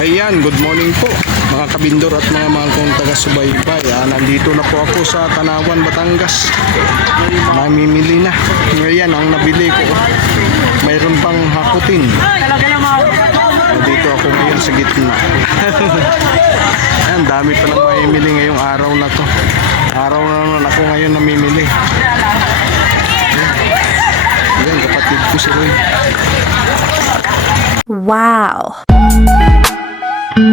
Ayan, good morning po mga kabindor at mga mahal kong taga-subaybay. Ah, nandito na po ako sa Tanawan, Batangas. Namimili na. Ngayon, ang nabili ko, mayroon pang hakutin. Nandito ako ngayon sa gitna. Ayan, dami pa lang mamimili ngayong araw na to. Araw na naman ako ngayon namimili. Ayan, kapatid ko si Roy. Wow. Hi,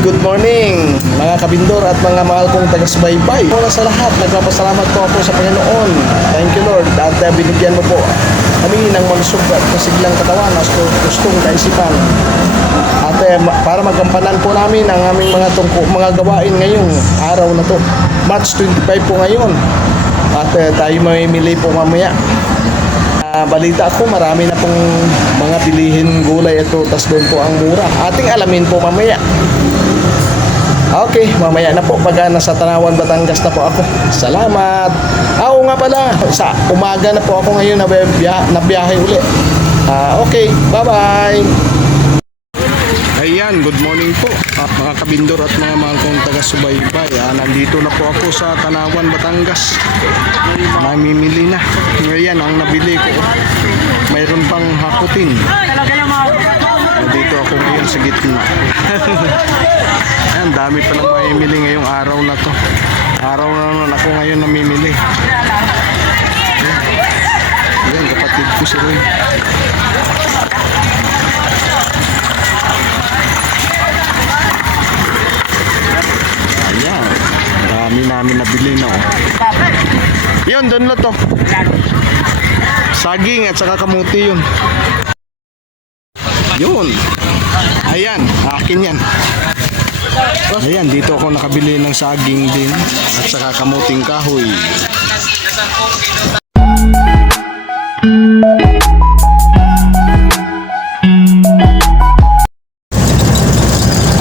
good morning mga kabindor at mga mahal kong taga-subaybay. Una sa lahat, nagpapasalamat po ako sa Panginoon. Thank you Lord at uh, binigyan mo po kami ng malusog at kasiglang katawan at gustong kaisipan. At uh, ma- para magampanan po namin ang aming mga tungko, mga gawain ngayong araw na to. March 25 po ngayon. At uh, tayo mamimili po mamaya. Ah, balita ko, marami na pong mga bilihin gulay at prutas doon po ang mura. Ating alamin po mamaya. Okay, mamaya na po pag nasa Tanawan, Batangas na po ako. Salamat. Ah, oo nga pala, sa umaga na po ako ngayon na, biya, na biyahe uli. Ah, okay, bye-bye. Ayan, good morning po at mga kabindor at mga mahal kong taga-subaybay. Ah, nandito na po ako sa Tanawan, Batangas. Namimili na. Ngayon, ang nabili ko, mayroon pang hakutin. Nandito ako ngayon sa gitna. Ayan, dami pa lang mamimili ngayong araw na to. Araw na naman ako ngayon namimili. Ayan, Ayan, kapatid ko si Roy. Ayan. Marami namin nabili na oh. Yun, doon na to. Saging at saka kamuti yun. Yun. Ayan, akin yan. Ayan, dito ako nakabili ng saging din at saka kamuting kahoy.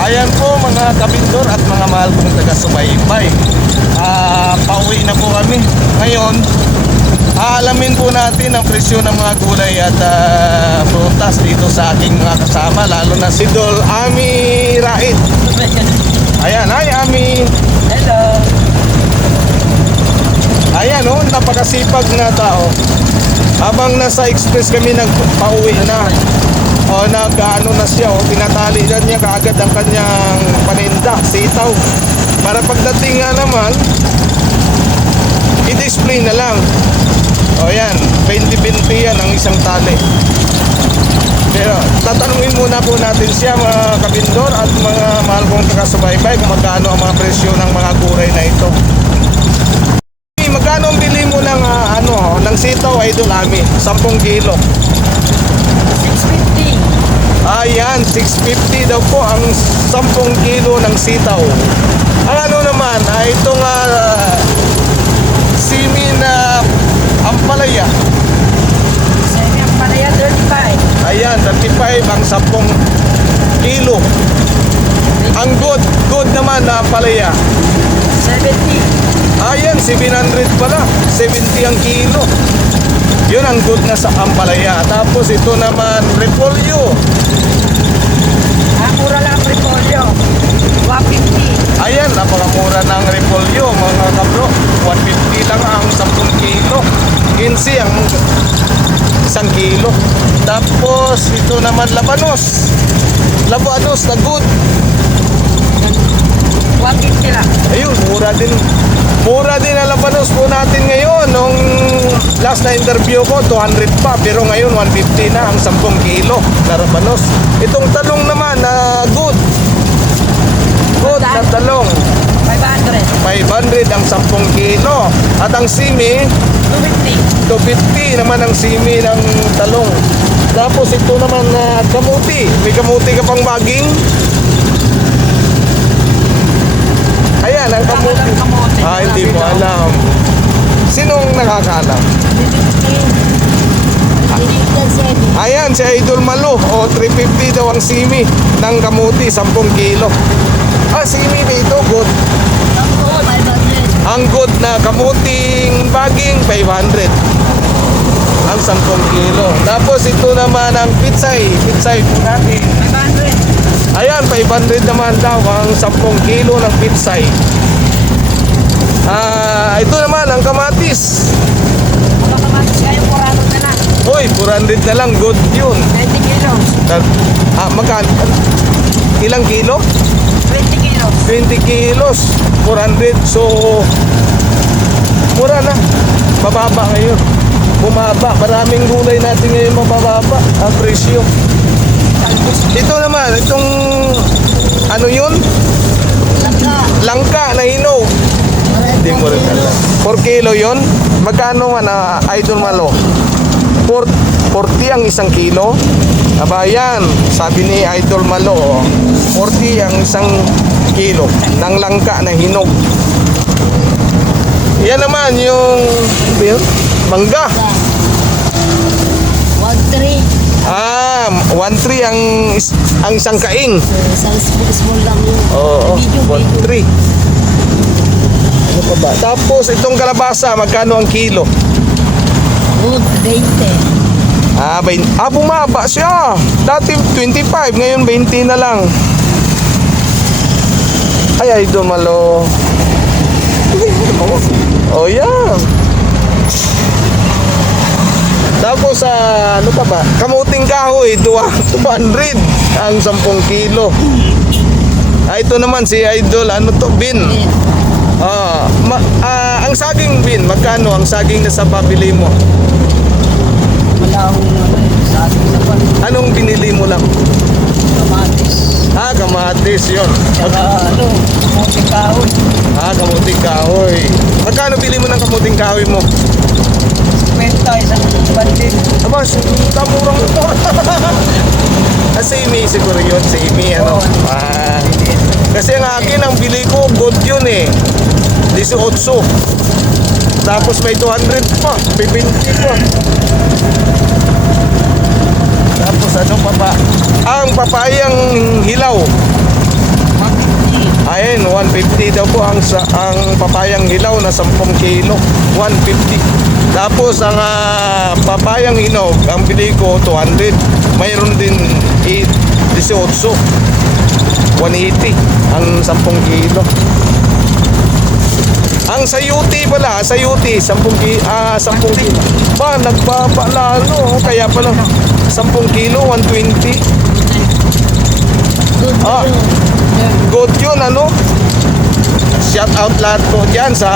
Ayan po mga kabindor at mga mahal kong taga-subaybay. Ah, pauwi na po kami. Ngayon, aalamin po natin ang presyo ng mga gulay at ah, prutas dito sa aking mga kasama, lalo na si Dol Ami Rait. Ayan, hi Ami. Hello. Ayan oh, napakasipag na tao. Habang nasa express kami nagpauwi na. O nag-ano na siya, o tinatali na niya kaagad ang kanyang paninda, sitaw. Para pagdating nga naman, i-display na lang. O yan, 20-20 yan ang isang tali. Pero tatanungin muna po natin siya mga kabindor at mga mahal kong taga-subaybay kung magkano ang mga presyo ng mga gulay na ito. Magkano ang bili mo ng ah, ano, oh, ng sitaw idol ami? 10 kilo. 650. Ayan, 650 daw po ang 10 kilo ng sitaw. Ang ano naman, ay itong ah, simi na ampalaya. Semi ang palaya 35. Ayan, 35 ang 10 kilo. Ang good, good naman na ampalaya. 70. Ayan, 700 pala. 70 ang kilo. Yun ang good na sa ampalaya. Tapos ito naman, repolyo. Ah, mura lang ang repolyo. 150. Ayan, napakamura ng repolyo, mga kabro. 150 lang ang 10 kilo. 15 ang isang kilo. Tapos ito naman labanos. Labanos na good. 150 lang. Ayun, mura din. Mura din ang labanos po natin ngayon. Nung last na interview ko, 200 pa. Pero ngayon, 150 na ang 10 kilo na labanos. Itong talong naman, na good. Good na talong. 500. 500 ang 10 kilo. At ang simi, 250. 250 naman ang simi ng talong. Tapos ito naman na kamuti. May kamuti ka pang baging. Ayan, ang kamuti. Kamote. Ah, hindi mo alam. Sinong nakakaalam? 50. Tinignan seven. Ayan, si Idol Malo. O, 350 daw ang simi ng kamuti, 10 kilo. Ah, simi dito, good. Tapos, 500. Ang good na kamuting baging, 500. Ang 10 kilo. Tapos ito naman ang pitsay. Pitsay po natin. 500. Ayan, 500 naman daw ang 10 kilo ng pitsay. Ah, ito naman ang kamatis. Kapakamatis kayo, 400 na lang. Uy, 400 na lang, good yun. 20 kilos. Ah, magkano? Ilang kilo? 20 kilos. 20 kilos, 400. So, mura na. Mababa ngayon. Bumaba. Maraming gulay natin ngayon mabababa ang presyo. Ito naman, itong ano yun? Langka. Langka na hinog. Hindi mo rin alam. 4 kilo yun? Magkano man ah, idol malo? 4, 40 ang isang kilo? Aba yan, sabi ni Idol Malo, oh, 40 ang isang kilo ng langka na hinog. Yan naman yung ano mangga. One three. Ah, 1.3 ang ang isang kaing. Isang small, lang yun. Oo, Medium, medium. 1.3. Ano pa ba? Tapos itong kalabasa, magkano ang kilo? Good, 20. Ah, bain ah, bumaba siya. Dati 25, ngayon 20 na lang. Ay, idol malo. Oh, yeah. Tapos, ah, ano pa ba? Kamuting kahoy, dua- 200 ang 10 kilo. Ah, ito naman si Idol, ano to, bin. Ah, ma- ah, ang saging bin, magkano ang saging na sa pabili mo? Malahong naman. Sa ating sa pan. Anong binili mo lang? Kamatis. Kamatis yun. Saka ano, kamuting kahoy. Ah, kamuting kahoy. Magkano bili mo ng kamuting kahoy mo? 50 isang bandil. Aba, kamurang ito. ah, same siguro yun, same ano. Ah, kasi ang akin, ang bili ko, good yun eh. 18. Tapos may 200 pa, may 20 pa. Tapos ano pa ba? Ang papayang hilaw. 150. Ayun, 150 daw po ang sa, ang papayang hilaw na 10 kilo, 150. Tapos ang ah, papayang hinog, ang bili ko 200. Mayroon din 8, 18. 180 ang 10 kilo. Ang sayuti pala, sayuti 10 kilo, ah 10 kilo. Ba, nagbaba lalo, kaya pala 10 kilo 120. Good Ah. Good yun, ano? Shout out lahat ko dyan sa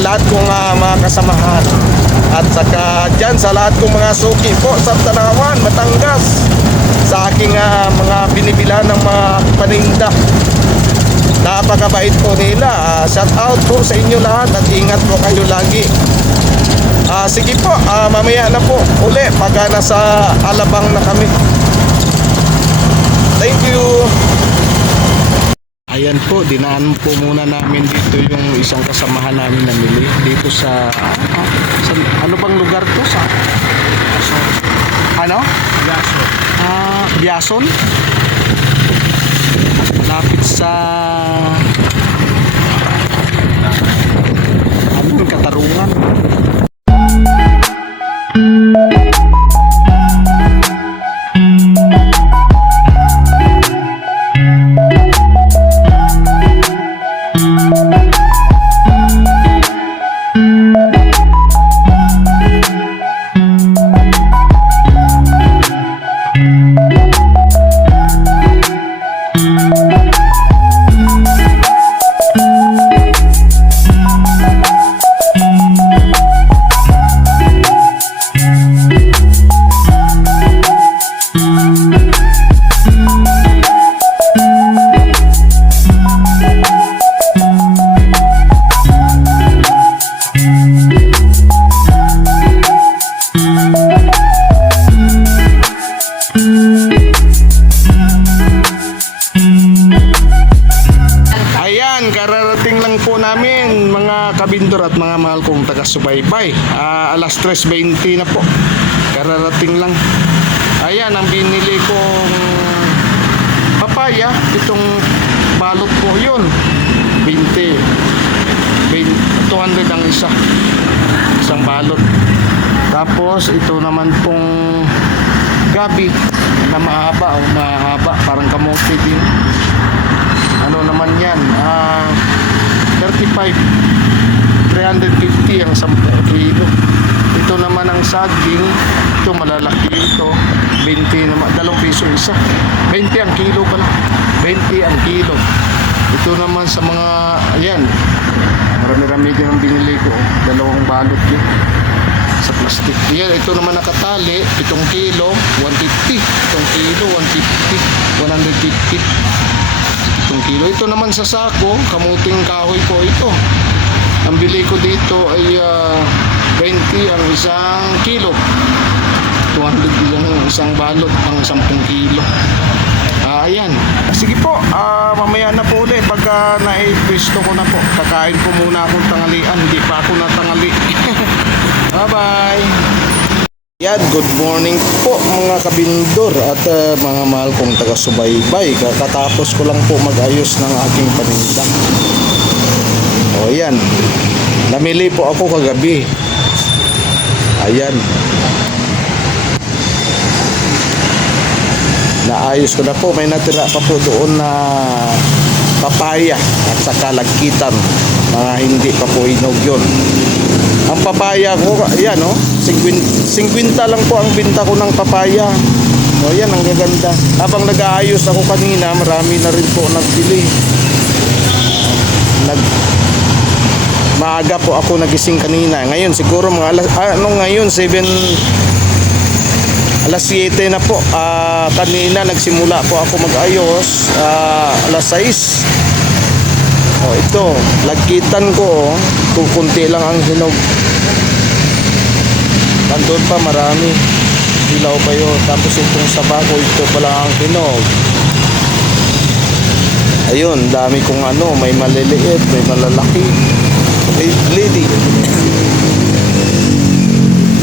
lahat kong ah, mga kasamahan. At saka dyan sa lahat kong mga suki po sa Tanawan, Batangas. Sa aking ah, mga binibilan ng mga paninda. Napakabait po nila. Ah, shout out po sa inyo lahat at ingat po kayo lagi. Ah, sige po, ah, mamaya na po uli pag ah, nasa Alabang na kami. Thank you. Ayan po, dinaan po muna namin dito yung isang kasamahan namin na mili dito sa, ah, sa ano bang lugar to sa ano? Biason. Ah, Biason? Malapit sa at mga mahal kong taga-subaybay. Ah, alas 3.20 na po. Kararating lang. Ayan, ang binili kong papaya. Itong balot po yun. 20. 20 200 ang isa. Isang balot. Tapos, ito naman pong gabi na mahaba o mahaba. Parang kamote din. Ano naman yan? Ah, 35 350 ang 10 kilo. Ito naman ang saging. Ito malalaki ito. 20 naman 2 piso isa. 20 ang kilo pala. 20 ang kilo. Ito naman sa mga ayan. Marami-rami din ang binili ko. Dalawang balot yun. Sa plastic. Yan ito naman nakatali. Itong kilo 150 itong kilo 150 150 itong kilo. Ito naman sa sako, kamuting kahoy ko ito. Ang bili ko dito ay ah, 20 ang isang kilo. 200 yung isang balot ang 10 kilo. Ah, ayan. Sige po, ah, mamaya na po ulit pagka naipwisto ko na po. Kakain po muna akong tangalian. Hindi pa ako natangali. Bye-bye. Yan, good morning po mga kabindor at uh, mga mahal kong taga-subaybay. Kakatapos ko lang po mag-ayos ng aking paninda. O yan, namili po ako kagabi. Ayan. Naayos ko na po. May natira pa po doon na papaya at saka lagkitan. Mga hindi pa po inog yun. Ang papaya ko, yan oh, 50, 50 lang po ang binta ko ng papaya. O yan, ang gaganda. Habang nag-aayos ako kanina, marami na rin po nagbili. Nag, maaga po ako nagising kanina. Ngayon, siguro mga alas, ah, ano ngayon, 7, alas 7 na po. Ah, kanina nagsimula po ako mag-ayos. Ah, alas 6. Oh, ito, lagkitan ko, oh. kukunti lang ang hinog. Nandun pa marami. Ilaw pa yun. Tapos itong sabako, ito pa lang ang hinog. Ayun, dami kong ano, may maliliit, may malalaki. May lady.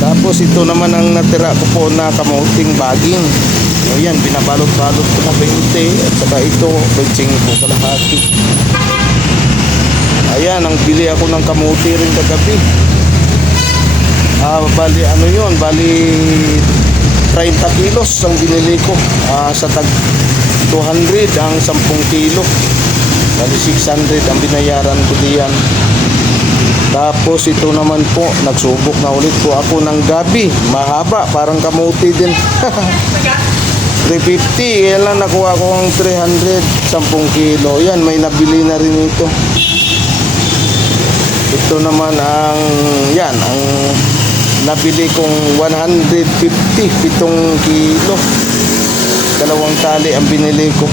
Tapos ito naman ang natira ko po na kamuting baging. O yan, binabalot-balot ko na 20 at saka ito, 25 kalahati. Ayan, ang bili ako ng kamuti rin kagabi. Ah, bali ano yun, bali 30 kilos ang binili ko. Ah, sa tag 200 ang 10 kilo. Bali 600 ang binayaran ko diyan. Tapos ito naman po, nagsubok na ulit po ako ng gabi. Mahaba, parang kamuti din. 350, yan lang nakuha ko ang 300, 10 kilo. Yan, may nabili na rin ito. Ito naman ang, yan, ang nabili kong 150, 7 kilo. Dalawang tali ang binili ko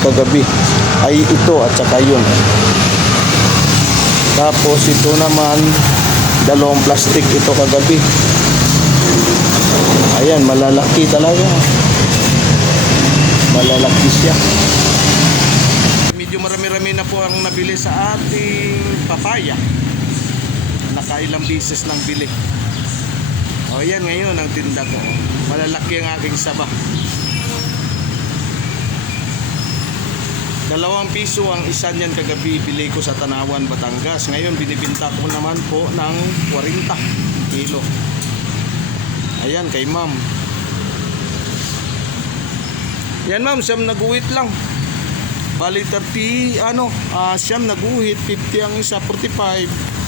kagabi. Ay ito at saka yun. Tapos ito naman, dalawang plastic ito kagabi. Ayan, malalaki talaga. Malalaki siya. Medyo marami-rami na po ang nabili sa ating papaya. Nakailang bisis lang bili. O yan ngayon ang tinda ko. Malalaki ang aking saba. Dalawang piso ang isa niyan kagabi bili ko sa Tanawan, Batangas. Ngayon binibinta ko naman po ng 40 kilo. Ayan kay ma'am. Yan ma'am, siyam naguhit lang. Bali 30, ano, ah siyam naguhit, 50 ang isa, 45.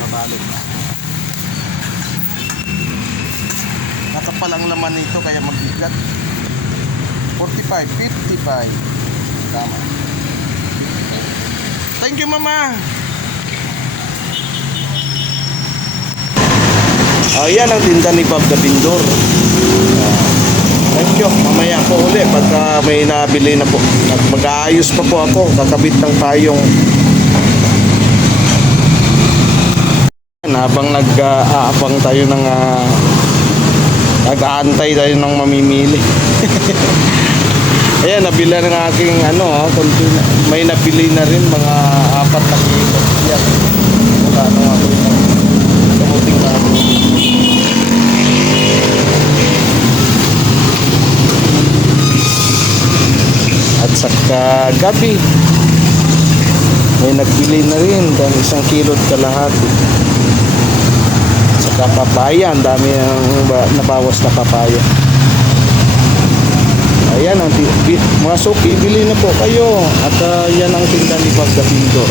Nabalot na. Laman nito kaya magbigat. 45, 55. Tama. Thank you, Mama. Ayan ang tinda ni Bob Gabindor. Thank you. Mamaya po uli pagka may nabili na po. At mag-aayos pa po ako. Kakabit ng payong Habang nag-aabang tayo ng ah, nag-aantay tayo ng mamimili. Ayan, nabila ng aking ano, oh, konti may nabili na rin mga apat na kilo. Yan. Wala na nga po yung na ako. At saka gabi, may nagbili na rin dahil isang kilo at kalahati. Saka papaya, ang dami ang ba- nabawas na papaya. Ayan, ang mga suki, bili na po kayo. At ah, yan ang tinda ni Pagdapindo.